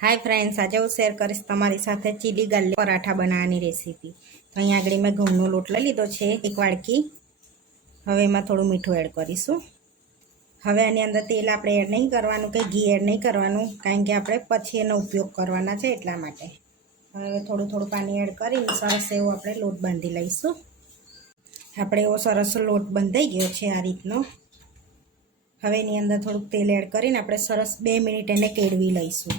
Hi friends, आज हूँ शेर करीश तमारी साथे चीली गार्लिक पराठा बनाववानी रेसिपी। तो अहीं आगळ मैं घऊंनो लोट लई लीधो छे, एक वाड़की। हवे एमां थोड़ुं मीठुं एड करीशुं। हवे आनी अंदर तेल आपणे एड नहीं करवानुं के घी एड नहीं करवानुं, कारण के आपणे पछी एनो उपयोग करवाना छे एटला माटे। हवे थोड़ुं थोड़ुं पाणी एड करीने सरस एवो आपणे लोट बांधी लईशुं। आपणे एवो सरस लोट बंधाई गयो छे आ रीतनो। हवे एनी अंदर थोड़ुं तेल एड करीने आपणे सरस 2 मिनिट एने केळवी लईशुं,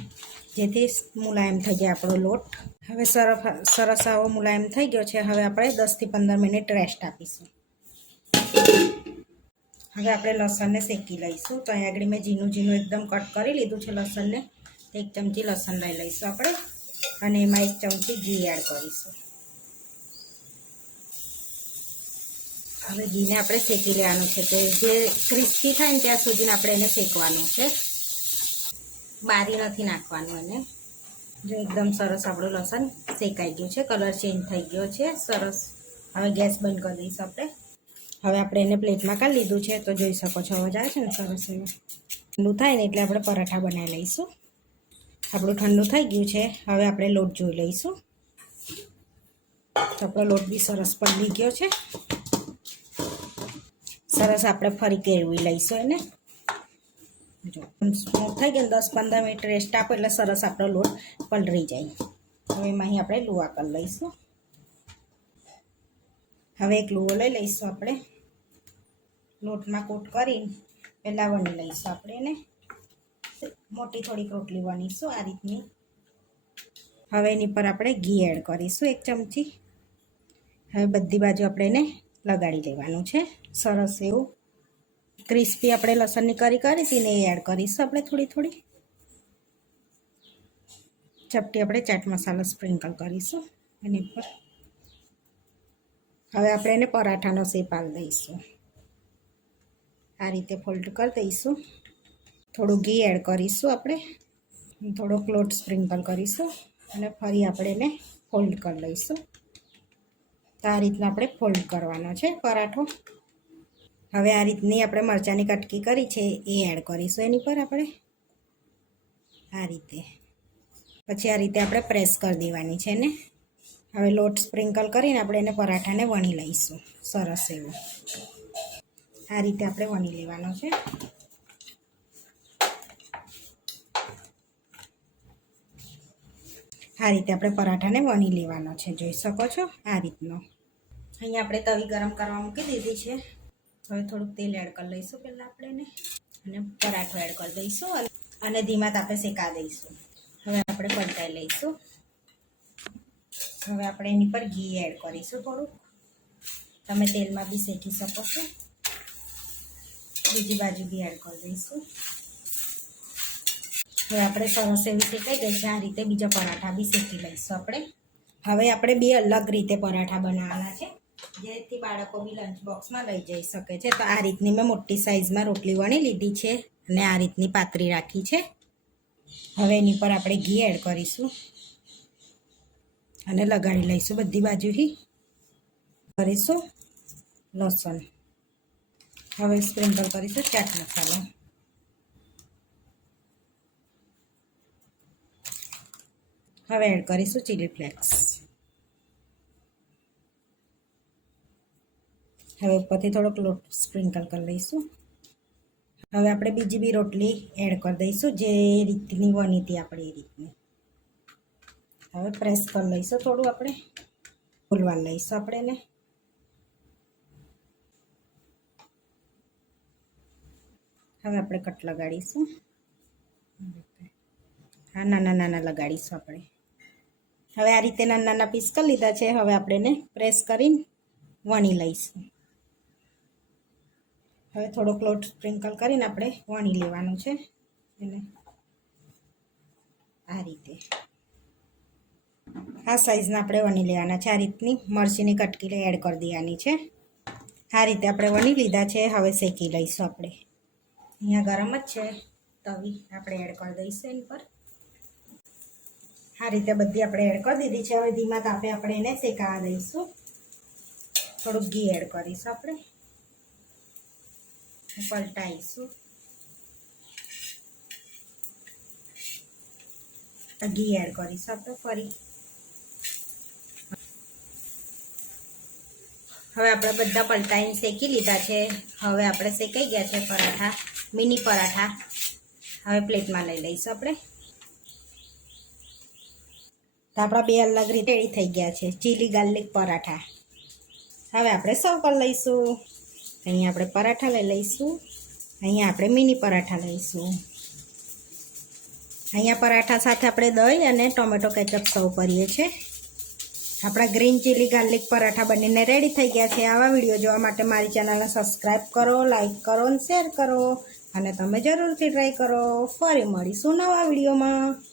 जेथी मुलायम थई जाय आपणो लोट। हवे सरस आवो मुलायम थई गयो छे। हवे आपणे 10 થી 15 मिनिट रेस्ट आपीशुं। हवे आपणे लसणने शेकी लईशुं। तो अहीं आगळ मैं झीणुं झीणुं एकदम कट करी लीधुं छे लसणने। 1 चमची लसण लई लईशुं आपणे अने एमां 1 चमची घी एड करीशुं। हवे घीने आपणे शेकी लेवानुं छे के जे क्रिस्पी थाय ने त्यां सुधीने आपणे एने शेकवानुं छे, बारी नथी नाखवानुं एने। जो एकदम सरस आपणुं लसण शेकाई गयुं छे, कलर चेन्ज थई गयो छे सरस। हवे गैस बंध करी दईशुं आपणे। हवे आपणे एने प्लेटमां काढी लीधुं छे, तो जोई शको छो अवाज आवे छे ने सरस एवो। ठंडू थाय ने एटले आपणे पराठा बनावी लईशुं। આપણું ઠંડુ થઈ ગયું છે। હવે આપણે લોટ જોઈ લઈશું। તો આપણો લોટ બી સરસ પલળી ગયો છે। સરસ આપણે ફરી કેળવી લઈશું એને। જો સ્મૂથ થઈ ગયો, 10-15 મિનિટ રેસ્ટ આપો એટલે સરસ આપણો લોટ પલળી જાય। હવે એમાં અહીં આપણે લુવા કરી લઈશું। હવે એક લુવો લઈ લઈશું આપણે। લોટમાં કોટ કરીને પહેલાં વણી લઈશું આપણે એને। मोटी थोड़ी रोटली वणीशुं आ रीतनी। हवे एनी पर आपणे घी एड करीशुं 1 चमची। हवे बधी बाजू आपणे एने लगाड़ी लेवानुं छे सरस एवुं। क्रिस्पी आपणे लसणनी करी हती ने एड करीशुं आपणे थोड़ी थोड़ी। चपटी आपणे चाट मसालो स्प्रिंकल करीशुं एनी पर। हवे आपणे एने पराठानो शेप आपी दईशुं। आ रीते फोल्ड करी दईशुं। थोड़ुं घी एड करीशुं आपणे, थोड़ोक लोट स्प्रिंकल करीशुं अने फरी आपणे एने फोल्ड करी लईशुं। तो आ रीतना आपणे फोल्ड करवानो छे पराठो। हवे आ रीतनी आपणे मरचानी कटकी करी छे ए एड करीशुं एनी पर आपणे आ रीते। पछी आ रीते आपणे प्रेस करी देवानी छे ने। हवे लोट स्प्रिंकल करीने आपणे एने पराठाने वणी लईशुं सरस एवो। आ रीते आपणे वणी लेवानो छे। आ रीते आपणे पराठाने वणी लेवानो छे, जोई शको छो आ रीतनो। अहीं आपणे तवी गरम करवा मूकी दीधी छे। हवे थोड़ुं तेल एड करी लईशुं पहेला आपणे एने अने पराठो एड करी दईशुं अने धीमा तापे शेका दईशुं। हवे आपणे पलटाई लईशुं। हवे आपणे एनी पर घी एड करीशुं थोड़ुं। तमे तेलमां बी शेकी शको छो। बीजी बाजू बी एड करी दईशुं। हवे आपणे सरस एवी शेकाई गई छे। आ रीते बीजा पराठा बी शेकी लईशुं आपणे। हवे आपणे बे अलग रीते पराठा बनाववाना छे, जेथी बाळको बी लंच बॉक्समां लई जई शके छे। तो आ रीतनी मैं मोटी साइजमां रोटली वणी लीधी छे अने आ रीतनी पातળી राखी छे। हवे एनी पर आपणे घी एड करीशुं अने लगाड़ी लईशुं बधी बाजुथी। करीशुं लसण। हवे स्प्रिंकल करीशुं चाट मसालो। हवे एड करीशुं चीली फ्लेक्स। हवे उपरथी थोड़ोक लोट स्प्रिंकल कर लईशुं। हवे आपणे बीजी बी रोटली एड कर दईशुं जे रीतनी वणी हती आपणे ए रीतनी। हवे प्रेस कर लईशुं थोड़ुं आपणे, फूलवा लईशुं आपणे एने। हवे आपणे कट लगाड़ीशुं। हाँ, नाना नाना लगाड़ीशुं आपणे। हवे आ रीते नाना नाना पीस कर लीधा छे। हवे आपणे एने प्रेस करीने वणी लईशुं। हवे थोड़ोक लोट स्प्रिंकल करीने आपणे वणी लेवानुं छे एने आ रीते। आ साइजना आपणे वणी लेवाना छे। आ रीतनी मरचीनी कटकी एड कर देवानी छे। आ रीते आपणे वणी लीधा छे। हवे शेकी लईशुं आपणे। अहींया गरम ज छे तवी, आपणे एड कर दईशुं एनी पर। आ रीते बधी आपणे एड कर दीधी छे। हवे धीमा तापे आपणे एने शेकावा दईशुं। थोड़ुं घी एड करीशुं आपणे, पलटाईशुं। ઘી એડ કરીશું આપણે ફરી. હવે આપણે બધા પલટાઈને શેકી લીધા છે. હવે આપણે શેકાઈ ગયા છે પરાઠા, મિની પરાઠા. હવે પ્લેટમાં લઈ લઈશું આપણે. તો આપણા બે અલગ રીતે રેડી થઈ ગયા છે ચીલી ગાર્લિક પરાઠા. હવે આપણે સર્વ કરી લઈશું. અહીંયા આપણે પરાઠા લઈ લઈશું. અહીંયા આપણે મિની પરાઠા લઈશું. અહીંયા પરાઠા સાથે આપણે દહીં અને ટોમેટો કેચઅપ સર્વ કરીએ છીએ. આપણા ગ્રીન ચીલી ગાર્લિક પરાઠા બનીને રેડી થઈ ગયા છે. આવા વિડીયો જોવા માટે મારી ચેનલને સબસ્ક્રાઈબ કરો, લાઈક કરો અને શેર કરો. અને તમે જરૂરથી ટ્રાય કરો. ફરી મળીશું નવા વિડીયોમાં.